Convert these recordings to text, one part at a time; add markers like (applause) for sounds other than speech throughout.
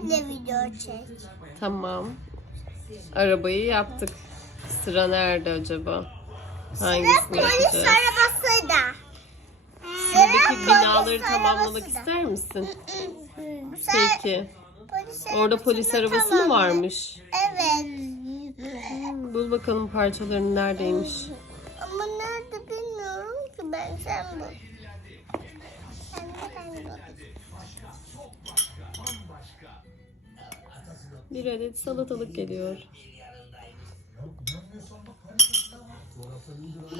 arabayla video çek. Tamam. Arabayı yaptık. Sıra nerede acaba? Hangisini Polis yapacağız? arabası da. Buradaki binaları tamamlamak ister misin? Peki. Orada polis arabası mı varmış? Evet. Bul bakalım parçaların neredeymiş. Ama nerede bilmiyorum ki ben sen bul. Sen de ben bulayım. Bir adet salatalık geliyor.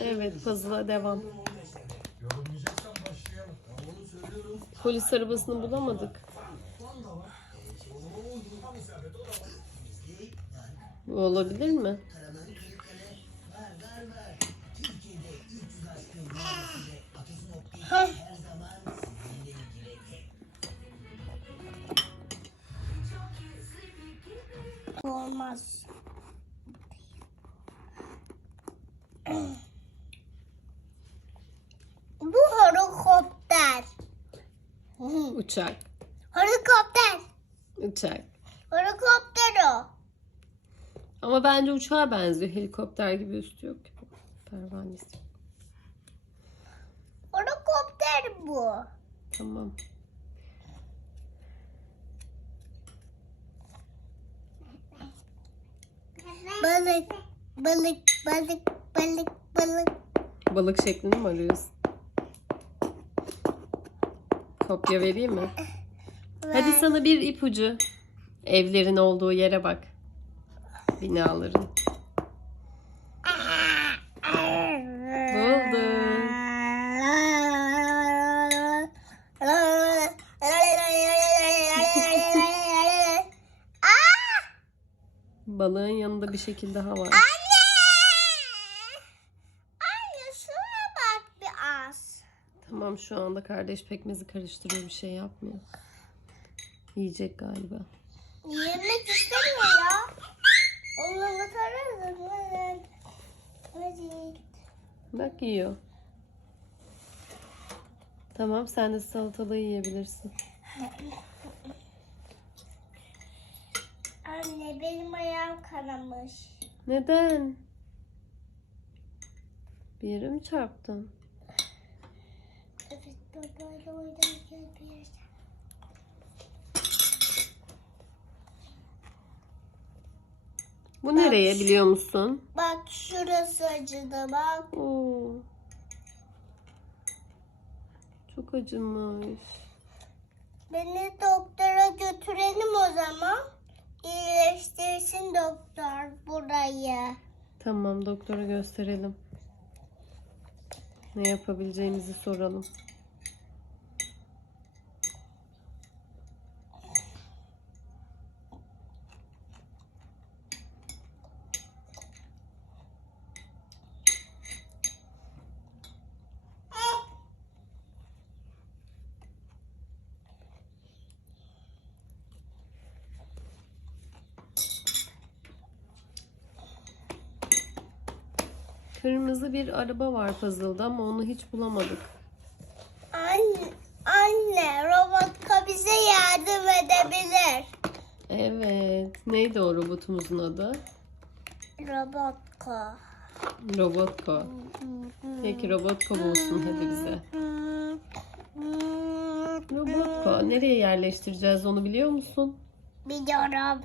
Evet, puzzle'a devam. Polis arabasını bulamadık. Bu olabilir mi? Olmaz. Bu helikopter. Uçak. Helikopter. Uçak. Helikopter o. Ama bence uçağa benziyor. Helikopter gibi üstü yok. Pervanesi. Helikopter bu. Tamam. Balık, balık, balık, balık, balık. Şeklini mi arıyorsun? Kopya vereyim mi? Hadi sana bir ipucu. Evlerin olduğu yere bak. Binaların. Buldum. Balığın yanında bir şekil daha var. Anne şuna bak bir az. Tamam şu anda kardeş pekmezi karıştırıyor bir şey yapmıyor. Yiyecek galiba. Yemek istemiyor ya. Onu batarız mı? Hadi. Bak yiyor. Tamam sen de salatalığı yiyebilirsin. Anne benim ayağım kanamış. Neden? Bir yere mi çarptın? Yerde. Bu nereye biliyor musun? Bak şurası acıdı bak. Oo. Çok acımış. Beni doktora götürelim o zaman. İyileştirsin doktor burayı. Tamam doktora gösterelim. Ne yapabileceğimizi soralım. Kırmızı bir araba var puzzle'da ama onu hiç bulamadık. Anne, anne robotka bize yardım edebilir. Evet. Neydi o robotumuzun adı? Robotka. Robotko. Peki Robotko bulsun hadi bize. Robotko. Nereye yerleştireceğiz onu biliyor musun? Biliyorum.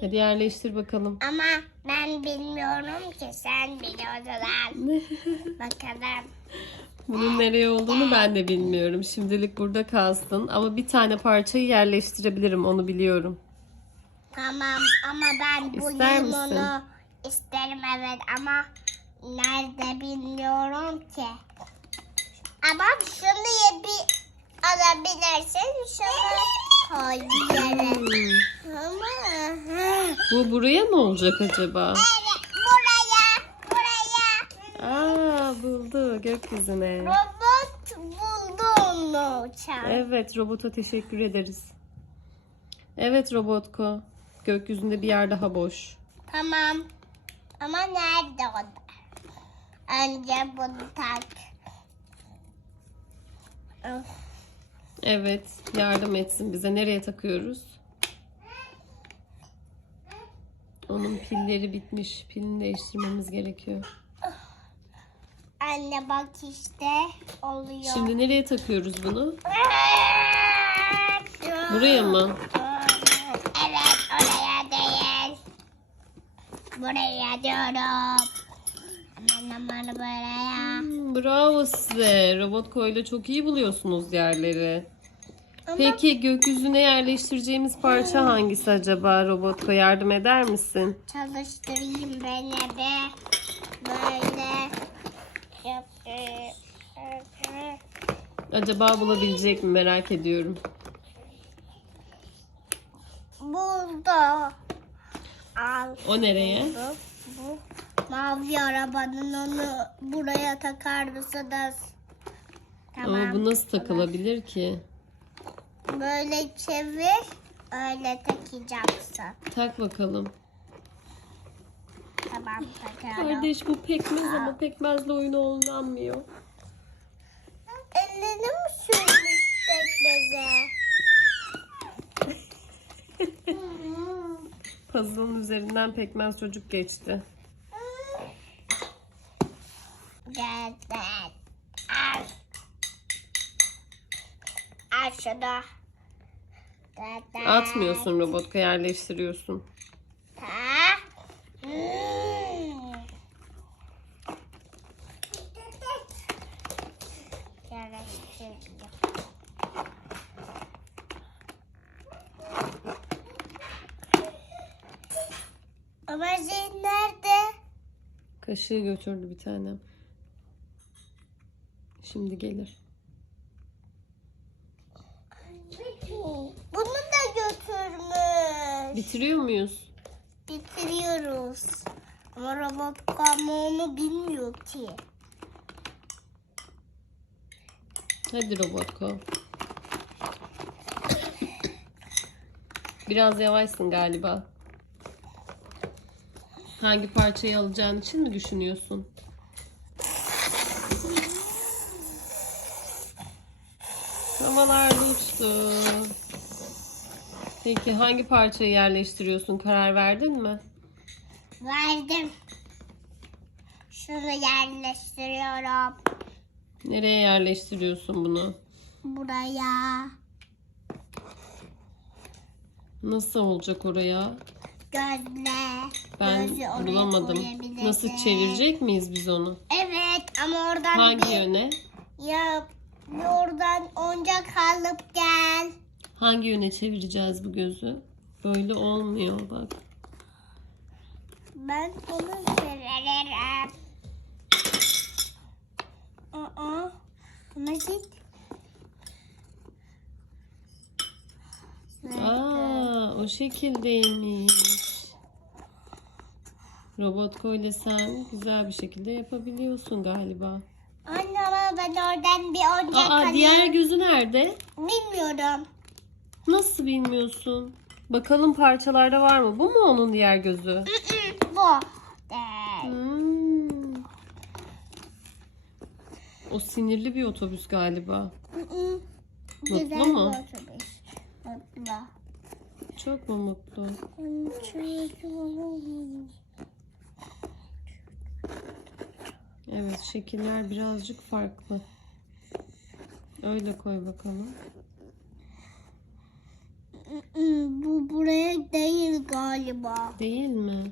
Hadi yerleştir bakalım. Ama ben bilmiyorum ki sen biliyorsun. (laughs) Bakalım. Bunun nereye olduğunu ben de bilmiyorum. Şimdilik burada kalsın. Ama bir tane parçayı yerleştirebilirim onu biliyorum. Tamam ama ben bu İster misin? limonu isterim evet ama nerede bilmiyorum ki. Ama şunu bir alabilirsin. Şunu koy bir yere. Hmm. Bu buraya mı olacak acaba? evet buraya buraya Aa buldu gökyüzüne. robot buldu onu uçan. Evet robota teşekkür ederiz. Evet Robotko. Gökyüzünde bir yer daha boş. Tamam. Ama nerede o da? Önce bunu tak. Evet yardım etsin bize. Nereye takıyoruz? Onun pilleri bitmiş. Pilini değiştirmemiz gerekiyor. Anne bak işte oluyor. Şimdi nereye takıyoruz bunu? (laughs) Buraya mı? Evet oraya değil. Buraya diyorum. Buraya. Hmm, Bravo size. Robot koyla çok iyi buluyorsunuz yerleri. Ama Peki gökyüzüne yerleştireceğimiz parça hangisi acaba? Robotko yardım eder misin? çalıştırayım beni de. Böyle yapayım. Acaba bulabilecek mi merak ediyorum. Buldu. Al. O nereye? Bu, bu mavi arabanın onu buraya takar mısınız? Ama bu nasıl takılabilir ki? Böyle çevir, öyle takacaksın. Tak bakalım. Tamam takarım. Kardeş bu pekmez ama pekmezle oyun oynanmıyor. Ellerini mi sürmüş pekmeze? (laughs) Puzzle'ın üzerinden pekmez çocuk geçti. Gel Gel. Atmıyorsun robotko yerleştiriyorsun. Hmm. Ama Zeyn nerede? Kaşığı götürdü bir tanem. Şimdi gelir. Bunu da götürmüş. Bitiriyor muyuz? Bitiriyoruz. Ama robot kalma onu bilmiyor ki. Hadi robotko. Biraz yavaşsın galiba. Hangi parçayı alacağın için mi düşünüyorsun? Havalarda uçtu. Peki hangi parçayı yerleştiriyorsun? Karar verdin mi? Verdim. Şunu yerleştiriyorum. Nereye yerleştiriyorsun bunu? Buraya. Nasıl olacak oraya? Gözle. Ben Gözü oraya bulamadım. Nasıl çevirecek miyiz biz onu? Evet ama oradan Hangi bir yöne? ya oradan oyuncak alıp gel. Hangi yöne çevireceğiz bu gözü? Böyle olmuyor bak. Ben onu veririm. Aa, Mecit. Aa, o şekildeymiş. Robot ile sen güzel bir şekilde yapabiliyorsun galiba. Anne ama ben oradan bir oyuncak Aa, alayım. diğer gözü nerede? Bilmiyorum. Nasıl bilmiyorsun? Bakalım parçalarda var mı? Bu mu onun diğer gözü? Bu. Değil. Hmm. O sinirli bir otobüs galiba. Mutlu Güzel mu? bir otobüs. Mutlu. Çok mu mutlu? Evet şekiller birazcık farklı. Öyle koy bakalım. Bu buraya değil galiba. Değil mi?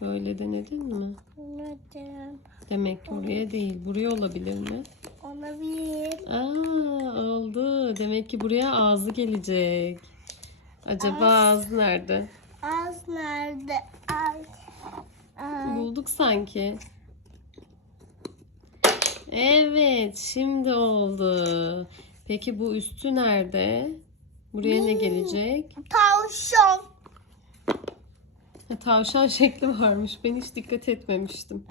Böyle denedin mi? Anladım. Demek ki oraya değil. Buraya olabilir mi? Olabilir. Aa oldu. Demek ki buraya ağzı gelecek. Acaba ağzı nerede? Az nerede? Az. Ay. Bulduk sanki. Evet, şimdi oldu. Peki bu üstü nerede? Buraya ne gelecek? Tavşan. Ha, tavşan (laughs) şekli varmış. Ben hiç dikkat etmemiştim.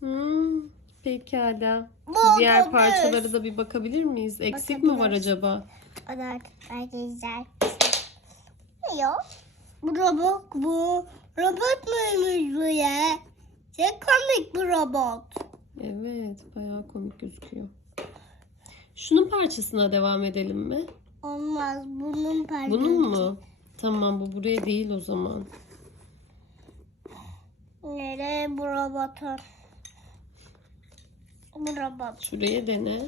Hmm, pekala. Bu Diğer parçalara da bir bakabilir miyiz? Eksik mi var Bakabiliriz. acaba? O da arkadaşlar. Ya? Bu robot bu. Robot muymuş bu ya? Çok komik bu robot. Evet, bayağı komik gözüküyor. Şunun parçasına devam edelim mi? Olmaz bunun parçası. Bunun mu? Tamam bu buraya değil o zaman. Nereye bu robotun? Bu robot. Şuraya dene.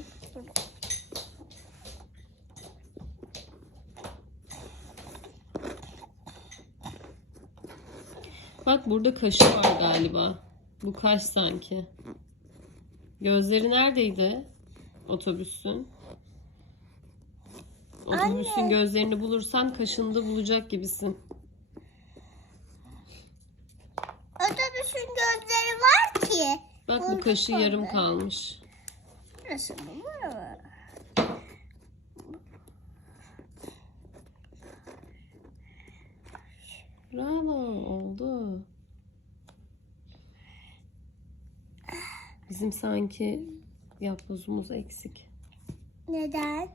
Bak burada kaşı var galiba. Bu kaş sanki. Gözleri neredeydi? Otobüsün. Otobüsün Anne. gözlerini bulursan kaşını da bulacak gibisin. Otobüsün gözleri var ki. Bak bu kaşı yarım kaldı. kalmış. Burası mı? Bura mı? Bravo oldu. Bizim sanki yapbozumuz eksik. Neden?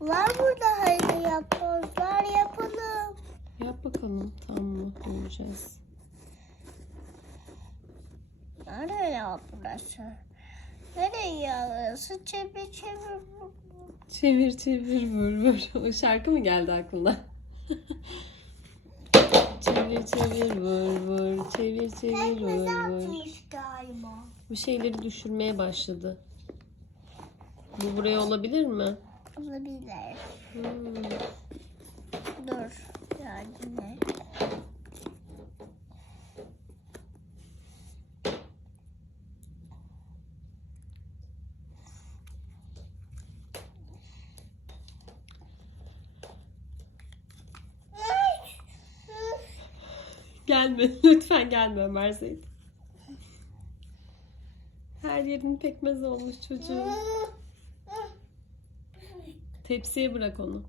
Var burada hayır yapbozlar yapalım. Yap bakalım tam mı göreceğiz. Nereye ya burası? Nereye ya burası? Çevir çevir. Çevir çevir vur vur. (laughs) O şarkı mı geldi aklına? (laughs) çevir çevir vur vur. Çevir çevir vur vur. atmış galiba. Bu şeyleri düşürmeye başladı. Bu buraya olabilir mi? Olabilir. Hmm. Dur. Yani? Gelme. (laughs) Lütfen gelme Ömer Seyit. Her yerin pekmez olmuş çocuğun. Tepsiye bırak onu.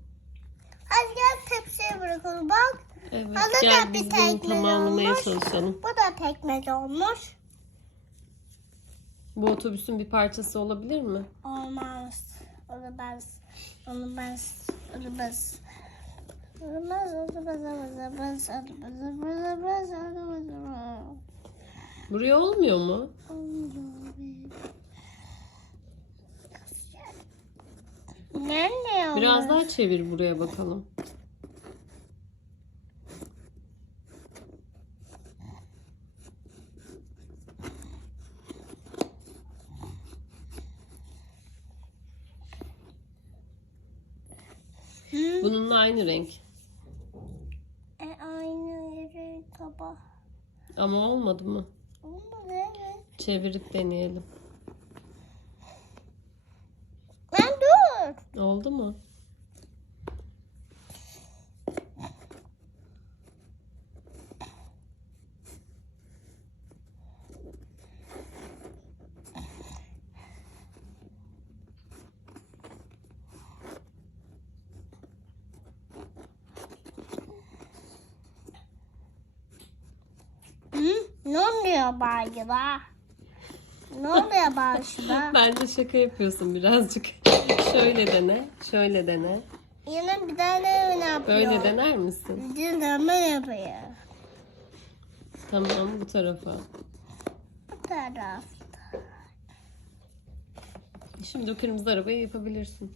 Hadi gel tepsiye bırakalım bak. Evet. Da Gel bir biz bunu tekmez tamamlamaya olmuş. çalışalım. Bu da pekmez olmuş. Bu otobüsün bir parçası olabilir mi? Olmaz. Olmaz. Olmaz. Olmaz. Olmaz. Olmaz. Olmaz. Olmaz. Olmaz. Olmaz. Olmaz. Buraya olmuyor mu? Nerede olmaz? Biraz daha çevir buraya bakalım. Bununla aynı renk. E, aynı yere kaba. Ama olmadı mı? Çevirip deneyelim. Lan dur. Oldu mu? Hı? Ne oluyor bana? Ne oluyor başına? (laughs) Bence şaka yapıyorsun birazcık. şöyle dene, şöyle dene. Yine bir tane ne yapıyor? Böyle dener misin? Bir tane yapıyor. Tamam bu tarafa. Bu taraf. Şimdi o kırmızı arabayı yapabilirsin.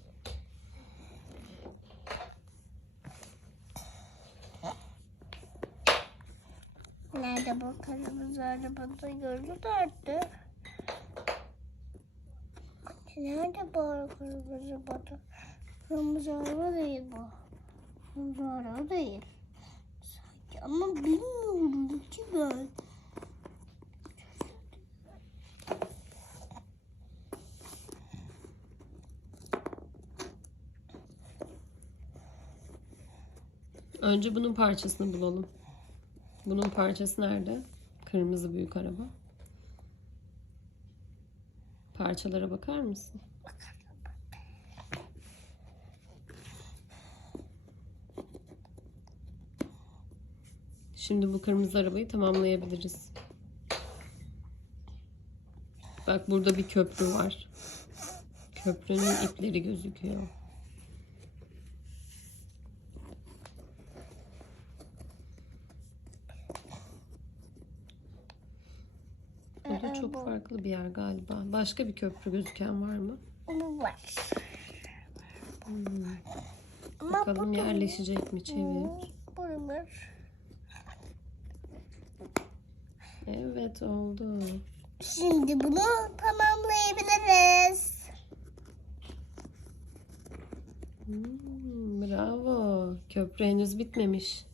Nerede bu kırmızı arabada gördü artık. Nerede bu kırmızı araba? Kırmızı araba değil bu. Kırmızı araba değil. Sanki ama bilmiyorum ki ben. Önce bunun parçasını bulalım. Bunun parçası nerede? Kırmızı büyük araba. Parçalara bakar mısın? Şimdi bu kırmızı arabayı tamamlayabiliriz. Bak burada bir köprü var. Köprünün ipleri gözüküyor. O da çok bu. farklı bir yer galiba. Başka bir köprü gözüken var mı? Bu var. Hmm. Ama Bakalım bu da- yerleşecek mi? Çevir. buralar. Evet oldu. Şimdi bunu tamamlayabiliriz. Hmm, bravo. Köprü henüz bitmemiş.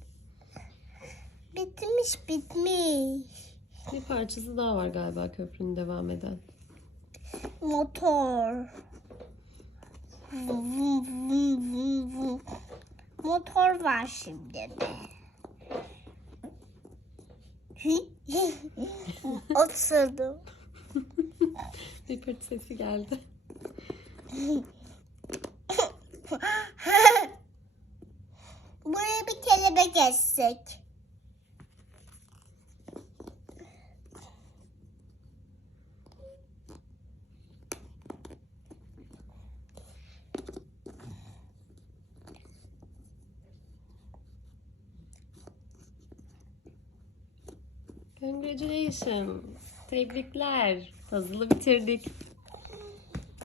Bitmiş bitmiş. Bir parçası daha var galiba köprünün devam eden. Motor. Vum, vum, vum, vum, vum. Motor var şimdi de. (laughs) Oturdum. (laughs) Bir pırt sesi geldi. (laughs) Buraya bir kelebek etsek. Congratulations. Tebrikler. Puzzle'ı bitirdik.